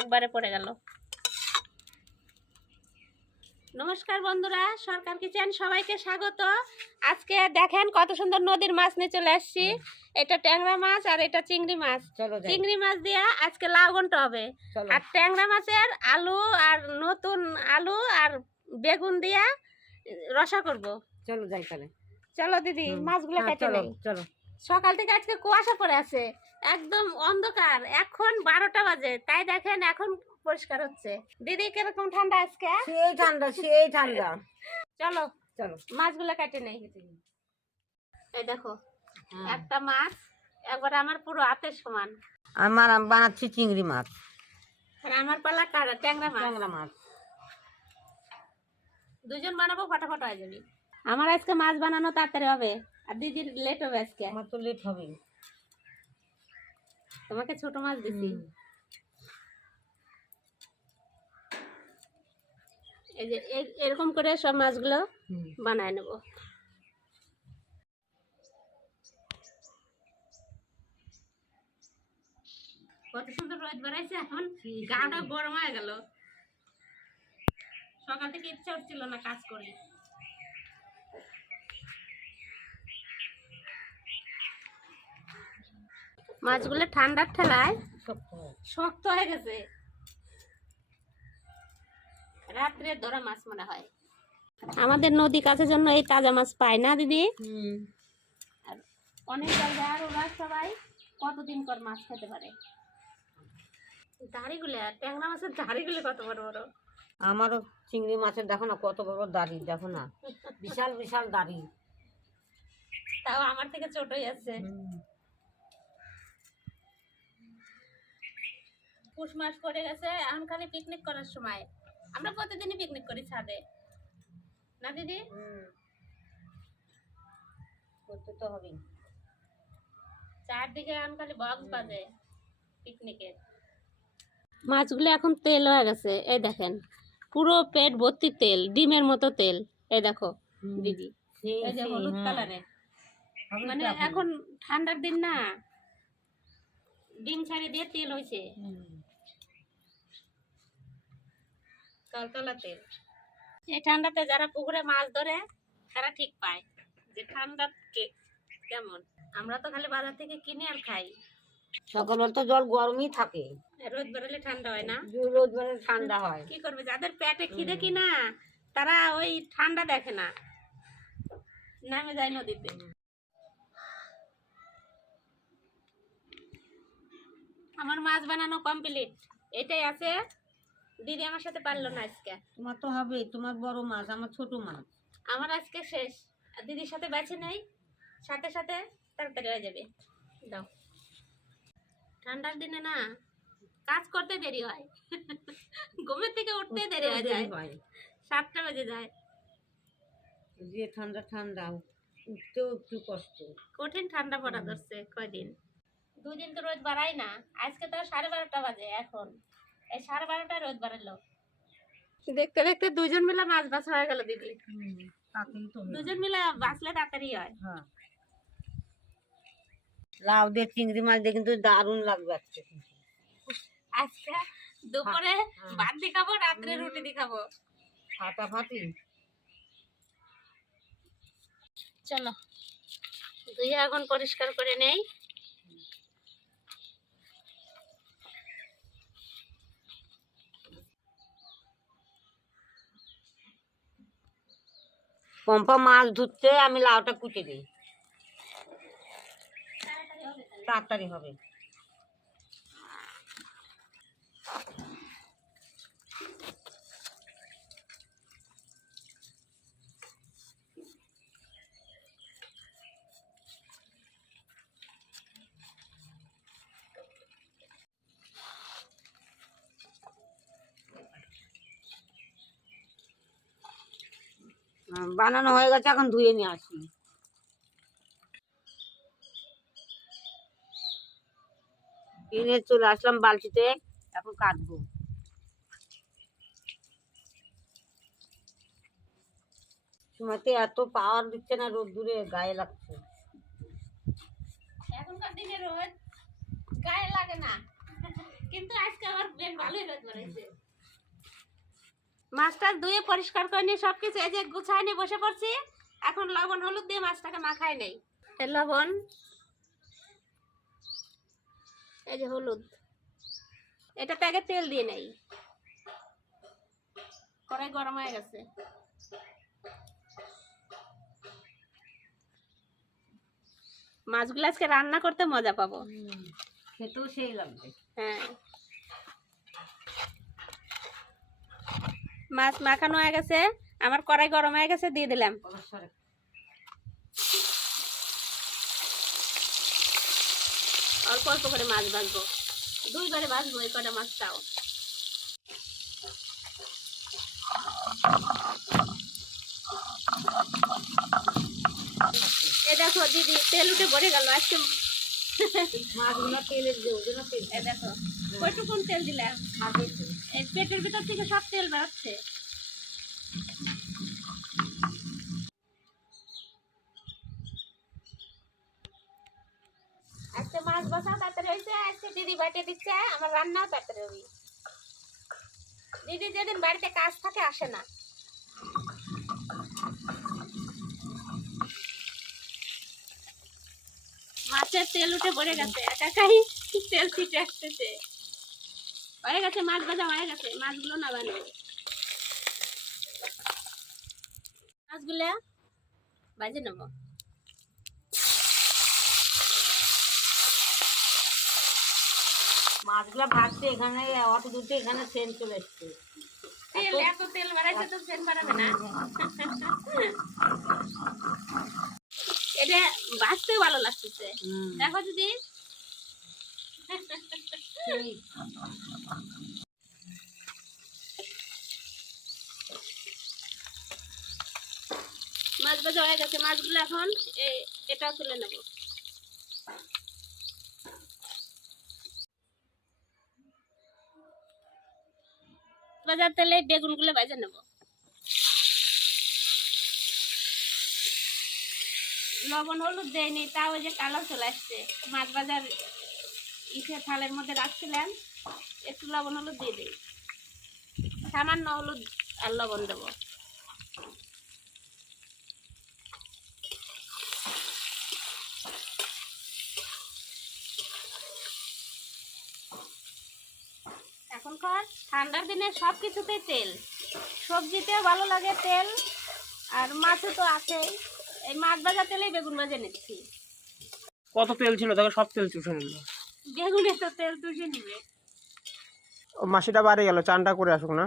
একবারে পড়ে গেল। নমস্কার বন্ধুরা, সরকার কিচেন সবাইকে স্বাগত। আজকে দেখেন কত সুন্দর নদীর মাছ নিয়ে চলে আসছি। এটা ট্যাংরা মাছ আর এটা চিংড়ি মাছ। চিংড়ি মাছ দিয়া আজকে লাউ ঘন্ট হবে, আর ট্যাংরা মাছের আলু আর নতুন আলু আর বেগুন দিয়া রসা করব। চলো যাই তাহলে। চলো দিদি, মাছগুলো কেটে নেই। চলো। সকাল থেকে আজকে কুয়াশা পড়ে আছে, একদম অন্ধকার। এখন 12টা বাজে, তাই দেখেন এখন পরিষ্কার হচ্ছে। দিদি কিরকম ঠান্ডা আজকে? সেই ঠান্ডা, সেই ঠান্ডা। চলো চলো মাছগুলো কেটে নেই। এই দেখো একটা মাছ একবার আমার পুরো হাতের সমান। আমি বানাচ্ছি চিংড়ি মাছ, আর আমার পালা ট্যাংরা মাছ। ট্যাংরা মাছ দুজন বানাবো, ফটাফট হয়ে যাবে। আমার আজকে মাছ বানানো তাড়াতাড়ি হবে, আর দিদির লেট হবে আজকে। আমার তো লেট হবে। তোমাকে ছোট মাছ দিছি। এই যে এরকম করে সব মাছগুলো বানায় নেব। কত সুন্দর রোদ বেড়াইছে, এখন গাটা গরম হয়ে গেল। সকাল থেকে ইচ্ছা হচ্ছিল না কাজ করি। মাছগুলো ঠান্ডার ঠেলায় শক্ত হয়ে গেছে। রাত্রে ধরা মাছ মনে হয়। আমাদের নদী কাছের জন্য এই তাজা মাছ পায় না দিদি। আর অনেক জায়গায় আর ওরা সবাই কতদিন পর মাছ খেতে পারে। দাড়িগুলো, ট্যাংরা মাছের দাড়িগুলো কত বড় বড়। আমারও চিংড়ি মাছের দেখো না কত বড় দাড়ি, দেখো না বিশাল বিশাল দাড়ি। তাও আমার থেকে ছোটই আছে। পুষ মাস পড়ে গেছে, এখন খালি পিকনিক করার সময়। আমরা প্রতিদিনই পিকনিক করি ছাদে, না দিদি? করতে তো হবেই। চারদিকে এখন খালি বক্স বাজে পিকনিকের। মাছগুলো এখন তেল হয়ে গেছে, এই দেখেন পুরো পেট ভর্তি তেল, ডিমের মতো তেল। এই দেখো দিদি, এই যে হলুদ কালারের। মানে এখন ঠান্ডার দিন না, ডিম ছাড়ি দিয়ে তেল হয়েছে, তলতলা তেল। এই ঠান্ডাতে যারা পুকুরে মাছ ধরে তারা ঠিক পায় যে ঠান্ডা কেমন। আমরা তো খালি বাজার থেকে কিনে আর খাই। সকালবেলা তো জল গরমই থাকে, রোদ বেরোলে ঠান্ডা হয় না। রোদ বেরোলে ঠান্ডা হয়। কি করবে, যাদের পেটে খিদে কিনা তারা ওই ঠান্ডা দেখে না, নামে যায় নদীতে। আমার মাছ বানানো কমপ্লিট, এটাই আছে। দিদি আমার সাথে পারলো না আজকে। তোমার তো হবে, তোমার বড় মাছ, আমার ছোট মাছ। আমার আজকে শেষ, আর দিদির সাথে বেছে নেই, সাথে সাথে তাড়াতাড়ি হয়ে যাবে। দাও। ঠান্ডার দিনে না কাজ করতে দেরি হয়, ঘুমের থেকে উঠতে দেরি হয়ে যায়, 7টা বেজে যায়। যে ঠান্ডা ঠান্ডা, উঠতেও একটু কষ্ট। কঠিন ঠান্ডা পড়া ধরছে কয়দিন। দুদিন তো রোদ বাড়াই না, আজকে তো 12:30টা বাজে। এখন এই 12:30টায় রোদ বাড়ালো। দেখতে দেখতে দুজন মিলে মাছ বাছা হয়ে গেল দিদি। দুজন মিলে বাছলে তাড়াতাড়ি হয়। লাউ দিয়ে চিংড়ি মাছ দিয়ে কিন্তু দারুণ লাগবে আজকে। আজকে দুপুরে ভাত দিয়ে খাবো, রাত্রে রুটি দিয়ে খাবো, ফাটাফাটি। চলো ধুয়ে এখন পরিষ্কার করে নেই। পম্পা মাছ ধুচ্ছে, আমি লাউটা কুচে দিই, তাড়াতাড়ি হবে। বানানো হয়ে গেছে, এখন ধুয়ে নিয়ে আসি। কিনে চলে আসলাম বালতিতে, এখন কাটবো। সময়তে এত পাওয়ার দিচ্ছে না, রোদ দূরে গায়ে লাগছে। এখনকার দিনে রোদ গায়ে লাগে না, কিন্তু আজকে আবার বেশ ভালোই রোদ বেড়েছে। মাছটা ধুয়ে পরিষ্কার করে নিয়ে সবকিছু এই যে গুছাই নিয়ে বসে পড়ছি। এখন লবণ হলুদ দিয়ে মাছটাকে মাখাই নেই। লবণ, এই যে হলুদ, এটাতে আগে তেল দিয়ে নেই। কড়াই গরম হয়ে গেছে। মাছগুলো আজকে রান্না করতে মজা পাবো, খেতেও সেই লাগবে। হ্যাঁ, মাছ মাখানো হয়ে গেছে, আমার কড়াই গরম হয়ে গেছে, দিয়ে দিলাম। অল্প অল্প করে মাছ ভাজবো, দুইবারে ভাজবো এই কটা মাছটাও। এ দেখো দিদি, তেল উঠে ভরে গেল আজকে। মাছগুলো তেলের যে তেল, এ দেখো কয়টুকুন তেল দিলাম, এই পেটের ভিতর থেকে সব তেল বেরোচ্ছে। আজকে মাছ বসাও তাড়াতাড়ি হয়েছে, আজকে দিদি বাটে দিচ্ছে, আমার রান্নাও তাড়াতাড়ি হবে। দিদি যেদিন বাড়িতে কাজ থাকে আসে না। মাছের তেল উঠে পড়ে গেছে, একাই তেল ছিটে আসতেছে। হয়ে গেছে মাছ ভাজা, হয়ে গেছে, মাছগুলো না বানাবো। মাছগুলো ভাজে নেবো। মাছগুলো ভাজছে এখানে, অত দূরতে এখানে সেন্ট চলে এসছে। তেল এত তেল বাড়াইছে তো সেন্ট বাড়াবে না। এটা ভাজতে ভালো লাগতেছে, দেখো দিদি। মাছ ভাজা হয়ে গেছে, মাছগুলো এখন এটা তুলে নেব। বাজার তেলে বেগুনগুলো ভেজে নেব। লবণ হলুদ দেয়নি, তাও ওই যে কালো চলে আসছে। মাছ বাজার ইসে থালের মধ্যে রাখছিলাম, একটু লবণ হলুদ দিয়ে দিই, সামান্য হলুদ আর লবণ দেবো। এখনকার ঠান্ডার দিনে সব কিছুতেই তেল, সবজিতেও ভালো লাগে তেল, আর মাছও তো আছেই। এই মাছ ভাজা তেলেই বেগুন ভাজে নিচ্ছি। কত তেল ছিল দেখো, সব তেল চুষে নিল। বেগুনে তো তেল তুষে নিবে। ও মাসিটা বাড়ি গেল, চানটা করে আসুক না।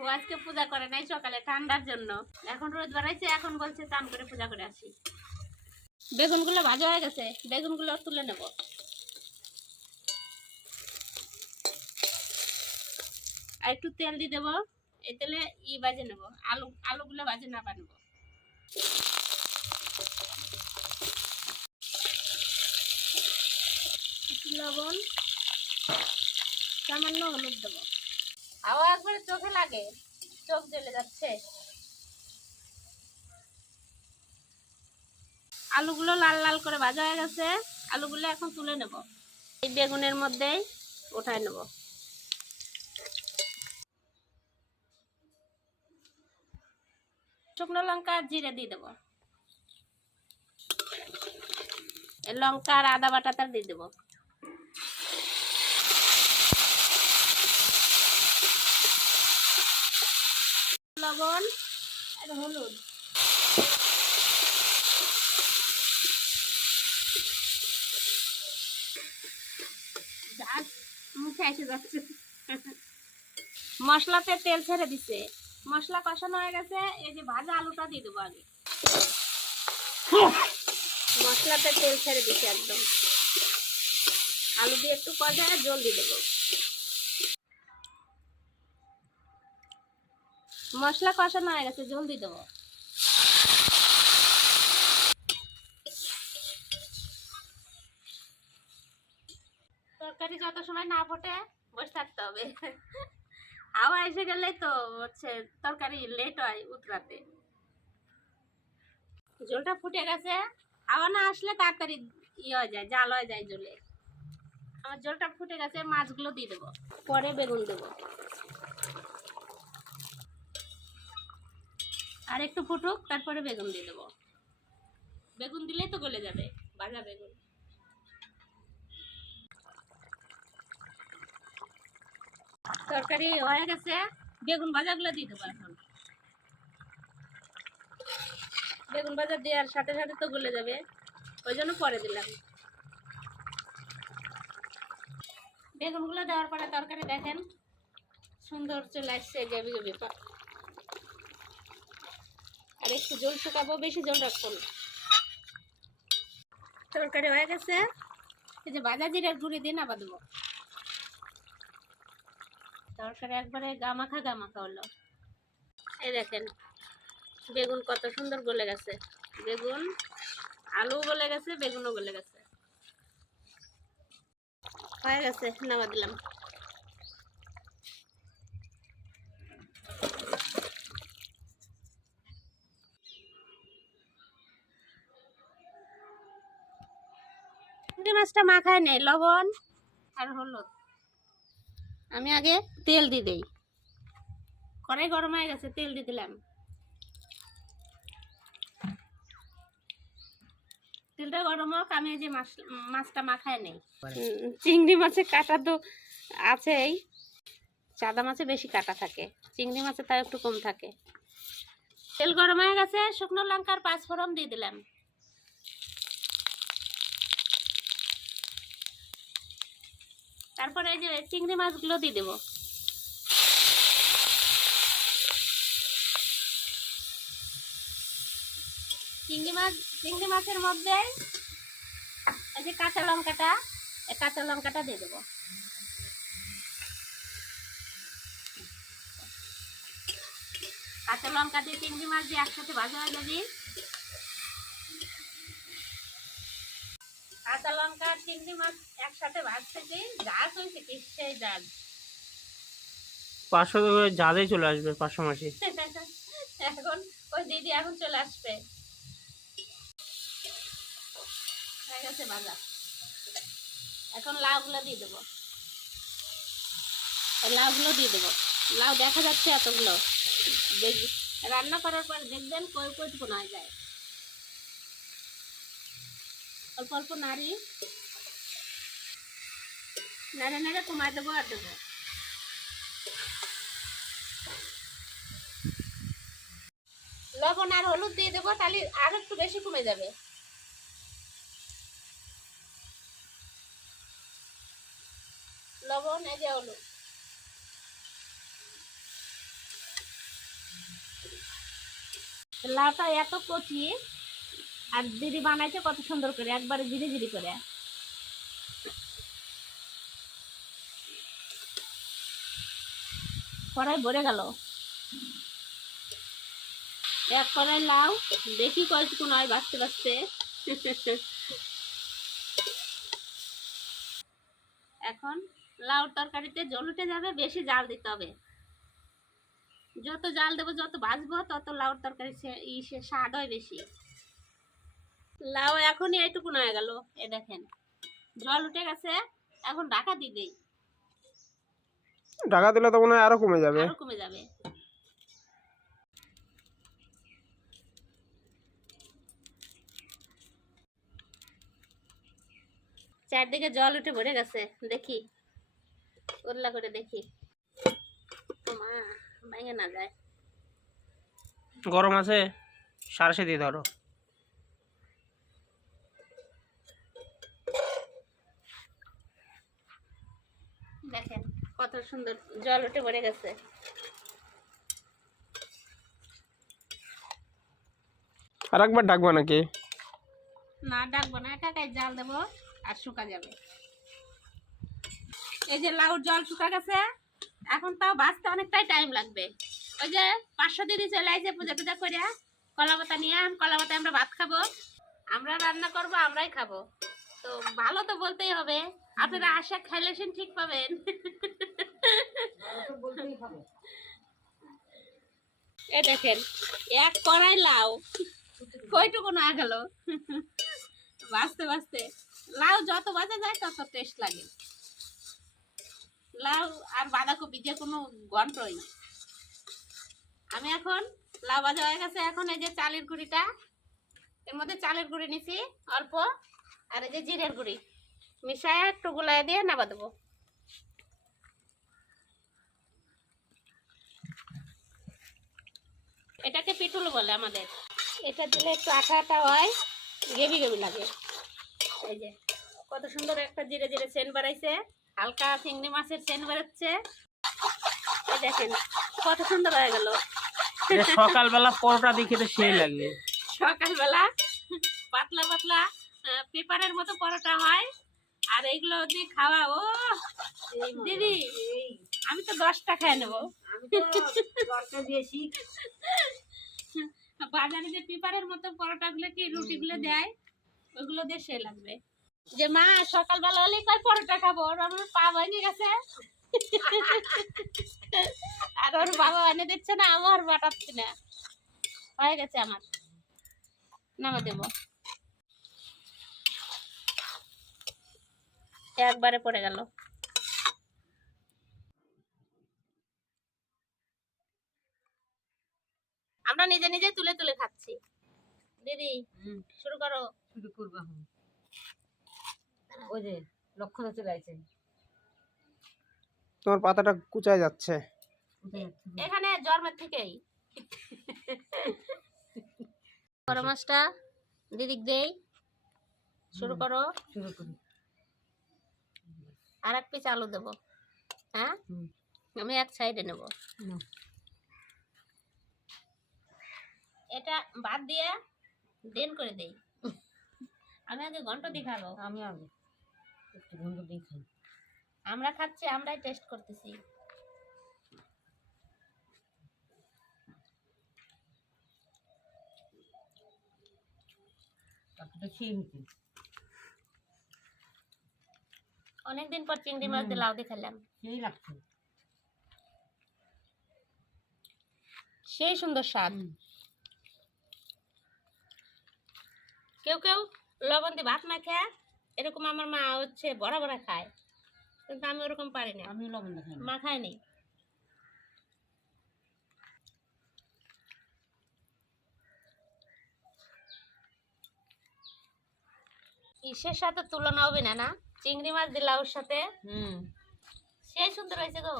ও আজকে পূজা করে নাই সকালে ঠান্ডার জন্য, এখন রোদ বাড়াইছে, এখন বলছে চান করে পূজা করে আসি। বেগুনগুলো ভাজা হয়ে গেছে, বেগুনগুলো তুলে নেব। আর একটু তেল দিয়ে দেবো, এই তেলে ভাজে নেবো, আলুগুলো ভাজে না বানবো। একটু লবণ, সামান্য হলুদ দেবো। হাওয়া একবারে চোখে লাগে, চোখ জ্বলে যাচ্ছে। আলুগুলো লাল লাল করে ভাজা হয়ে গেছে, আলুগুলো এখন তুলে নেব, এই বেগুনের মধ্যেই উঠায় নেব। শুকনো লঙ্কা আর জিরে দিয়ে দেবো, লঙ্কা আর আদা বাটাটা দিয়ে দেবো। লবণ আর হলুদ, মুখে এসে যাচ্ছে। মশলাতে তেল ছেড়ে দিছে, মশলা কষানো হয়ে গেছে, এই যে ভাজা আলুটা দিয়ে দেবো আগে। মশলাতে তেল ছেড়ে দিছে একদম, আলু দিয়ে একটু কষায় জল দিয়ে দেবো। মশলা কষানো হয়ে গেছে, জল দিয়ে দেবো। তরকারি যত সময় না ফোটে বসে থাকতে হবে, হাওয়া এসে গেলেই তো হচ্ছে তরকারি লেট হয় উতরাতে। জলটা ফুটে গেছে, হাওয়া না আসলে তাড়াতাড়ি হয়ে যায়, জাল হয়ে যায় জলে। আমার জলটা ফুটে গেছে, মাছগুলো দিয়ে দেবো, পরে বেগুন দেবো। আর একটু ফুটুক, তারপরে বেগুন দিয়ে দেবো। বেগুন দিলেই তো গলে যাবে, ভাজা বেগুন। তরকারি হয়ে গেছে, বেগুন ভাজাগুলো দিয়ে দেবো এখন। বেগুন ভাজা দেওয়ার সাথে সাথে তো গলে যাবে, ওই জন্য পরে দিলাম। বেগুনগুলো দেওয়ার পরে তরকারি দেখেন সুন্দর চলে আসছে, গ্রেভি গ্রেভি। আর একটু জল শুকাবো, বেশি জল রাখবো না। তরকারি হয়ে গেছে, এই যে ভাজা জিরার গুঁড়ি দিয়ে নাবা দেবো। তরকারি একবারে গামাখা গামাখা হলো। এই দেখেন বেগুন কত সুন্দর গলে গেছে, বেগুন আলু গলে গেছে, বেগুনও গলে গেছে, হয়ে গেছে, নামা দিলাম। চিংড়ি মাছটা মাখায় নেই, লবণ আর হলুদ। আমি আগে তেল দিয়ে দেই, কড়াই গরম হয়ে গেছে, তেল দিয়ে দিলাম। তেলটা গরম হোক, আমি এই যে মাছটা মাখায় নেই। চিংড়ি মাছের কাঁটা তো আছেই, চাদা মাছে বেশি কাঁটা থাকে, চিংড়ি মাছে তাও একটু কম থাকে। তেল গরম হয়ে গেছে, শুকনো লঙ্কার 5 ফোড়ন দিয়ে দিলাম। তারপরে এই যে চিংড়ি মাছগুলো দিয়ে দেবো। চিংড়ি মাছের মধ্যে এই যে কাঁচা লঙ্কাটা, এই কাঁচা লঙ্কাটা দিয়ে দেবো। কাঁচা লঙ্কা দিয়ে চিংড়ি মাছ দিয়ে একসাথে ভাজা হয়ে যাবে। কাঁচা লঙ্কা আর চিংড়ি মাছ একসাথে ভাজতে কি জাল হয়েছে, কি সেই জাল। 500 করে জালেই চলে আসবে, 500 মাসি। এখন ওই দিদি এখন চলে আসবে। হয়ে গেছে ভাজা, এখন লাউগুলো দিয়ে দেবো। লাউগুলো দিয়ে দেবো, লাউ দেখা যাচ্ছে এতগুলো। রান্না করার পর দেখবেন কইটুকু না যায়, অল্প অল্প নাড়ি নেড়ে নেড়ে কমায় দেবো আর দেবো। লবণ আর হলুদ দিয়ে দেবো, তাহলে আর একটু বেশি কমে যাবে। লবণ, এই যে হলুদ। লাউটা এত কচি, আর দিদি বানাইছে কত সুন্দর করে, একবারে জিরি জিরি করে। কড়াই ভরে গেল, এক কড়াই লাউ, দেখি কয়টুকু নয় বাঁচতে বাঁচতে। এখন লাউর তরকারিতে জল উঠে যাবে, বেশি জাল দিতে হবে। যত জাল দেবো, যত ভাজবো, তত লাউর তরকারি স্বাদ হয় বেশি। লাউ এখনই এইটুকু হয়ে গেল, এ দেখেন জল উঠে গেছে। এখন ঢাকা দিয়ে দেই, ঢাকা দিলে তো মনে হয় আরো কমে যাবে। আরো কমে যাবে। চারদিকে জল উঠে ভরে গেছে, দেখি উল্লা করে দেখি, মা ভেঙে না যায়। গরম আছে, সারসে দিয়ে ধরো। দেখেন কত সুন্দর জল উঠে ভরে গেছে। আর একবার ডাকবা নাকি? না ডাকবো না, একাই জাল দেবো আর শুকা যাবে। এই যে লাউর জল শুকা গেছে, এখন তাও ভাজতে অনেকটাই টাইম লাগবে। ওই যে 500 দিদি চলে আসছে পূজা টুজা করে, কলাপাতা নিয়ে, কলাপাতায় আমরা ভাত খাবো, আমরা রান্না করবো, আমরাই খাবো। তো ভালো তো বলতেই হবে, আপনারা আশা খাইলে ঠিক পাবেন। এ দেখেন এক কড়াই লাউ, কয়টুকু না গেল। বাঁচতে বাঁচতে লাউ যত বাজা যায় তত টেস্ট লাগে। লাউ আর বাঁধাকপি যে কোনো গন্ডই। আমি এখন লাউ ভাজা হয়ে গেছে, এখন এই যে চালের গুঁড়িটা, এর মধ্যে চালের গুঁড়ি নিছি অল্প, আর এই যে জিরের গুঁড়ি মিশায় একটু গুলায় দিয়ে নাবা দেবো। এটাকে পিটুল বলে আমাদের। এটা দিলে একটু আঠা আঠা হয়, গেবি গেবি লাগে। এই যে কত সুন্দর একটা জিরে জিরে সেন্ট বাড়াইছে, হালকা চিংড়ি মাছের সেন্ট বেরোচ্ছে। এই দেখেন কত সুন্দর হয়ে গেল। এটা সকালবেলা পরোটা দিয়ে খেতে সেই লাগবে। সকালবেলা পাতলা পাতলা পেপারের মতো পরোটা হয়, আর এইগুলো দিয়ে খাওয়া, ও দিদি আমি তো 10টা খেয়ে নেবো। বাজারে যে পেপারের মতো পরোটা গুলো কি রুটি গুলো দেয়, ওগুলো দিয়ে সে লাগবে। যে মা সকালবেলা হলে কয় পরোটা খাবো, ওর আমার পা ভেঙে গেছে আর ওর বাবা এনে দিচ্ছে না, আমার বাটাচ্ছি না, হয়ে গেছে আমার, নামা দেবো। একবারে পড়ে গেল। আমরা নিজে নিজে তুলে তুলে খাচ্ছি। দিদি শুরু করো। শুরু করবো এখন। ওই যে লক্ষণ চলে আসছে। তোমার পাতাটা কুচায় যাচ্ছে। এখানে জন্মের থেকেই বড় মাছটা দিদিক দেই, শুরু করো। শুরু করি। আর এক পিস আলু দেবো, হ্যাঁ আমি এক সাইডে নেব। এটা বাদ দিয়ে ড্রেন করে দেই। আমি আগে ঘন্ট দিয়ে খাবো। আমি আগে একটু গন্ধ দিয়ে খাই। আমরা খাচ্ছি, আমরাই টেস্ট করতেছি। তারপরে খেয়ে নিতে। অনেকদিন পর চিংড়ি মাছ দিয়ে লাউ দিয়ে খেলাম, সেই লাগছে। সেই সুন্দর স্বাদ। কেউ কেউ লবণ দিয়ে ভাত না খায়, এরকম আমার মা হচ্ছে বড়া বড়া খায়, কিন্তু আমি ওরকম পারি না। আমি লবণ দেখাই মা খায় নি। ইসের সাথে তুলনা হবে না, না চিংড়ি মাছ দিয়ে লাউর সাথে সেই সুন্দর হয়েছে গো,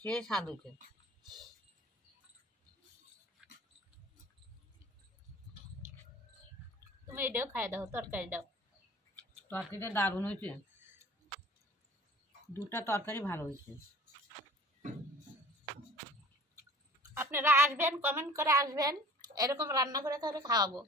সে স্বাদ হয়েছে। তুমি এটাও খাই দাও, তরকারি দাও। তরকারিটা দারুণ হয়েছে, দুটা তরকারি ভালো হয়েছে। আপনারা আসবেন, কমেন্ট করে আসবেন, এরকম রান্না করে খাওয়াবো।